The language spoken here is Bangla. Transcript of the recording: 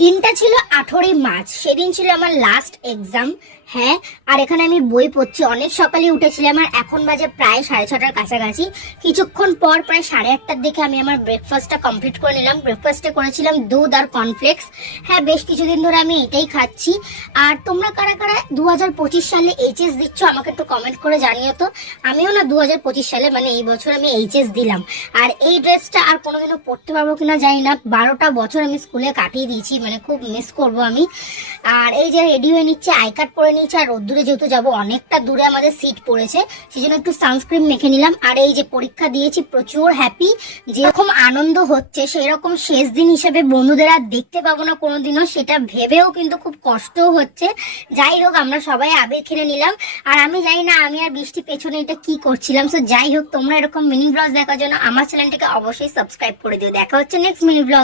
দিনটা ছিল 18ই মার্চ, সেদিন ছিল আমার লাস্ট এক্সাম। হ্যাঁ, আর এখানে আমি বই পড়ছি। অনেক সকালে উঠেছিলাম, আর এখন বাজে প্রায় 6:30টার কাছাকাছি। কিছুক্ষণ পর প্রায় 8:30টার দিকে আমি আমার ব্রেকফাস্টটা কমপ্লিট করে নিলাম। ব্রেকফাস্টে করেছিলাম দুধ আর কর্নফ্লেক্স। হ্যাঁ, বেশ কিছুদিন ধরে আমি এটাই খাচ্ছি। আর তোমরা কারা কারা 2025 সালে এইচএস দিচ্ছ আমাকে একটু কমেন্ট করে জানিও তো। আমিও না 2025 সালে মানে এই বছর আমি এইচএস দিলাম। আর এই ড্রেসটা আর কোনোদিনও পরতে পারবো কিনা জানি না। 12টা বছর আমি স্কুলে কাটিয়ে দিয়েছি, মানে খুব মিস করব আমি। আর এই যে রেডি হয়ে নিচ্ছে, আই কার্ড পরে নিচ্ছে। আর রোদ্দুরে যেহেতু যাবো, অনেকটা দূরে আমাদের সিট পড়েছে, সেই জন্য একটু সানস্ক্রিন মেখে নিলাম। আর এই যে পরীক্ষা দিয়েছি, প্রচুর হ্যাপি। যেরকম আনন্দ হচ্ছে সেই রকম শেষ দিন হিসেবে বন্ধুদের আর দেখতে পাবো না কোনোদিনও, সেটা ভেবেও কিন্তু খুব কষ্টও হচ্ছে। যাই হোক, আমরা সবাই আবির খেলে নিলাম। আর আমি জানি না আমি আর বৃষ্টি পেছনে এটা কি করছিলাম। সো যাই হোক, তোমরা এরকম মিনি ব্লগ দেখার জন্য আমার চ্যানেলটাকে অবশ্যই সাবস্ক্রাইব করে দিও। দেখা হচ্ছে নেক্সট মিনি ব্লগ।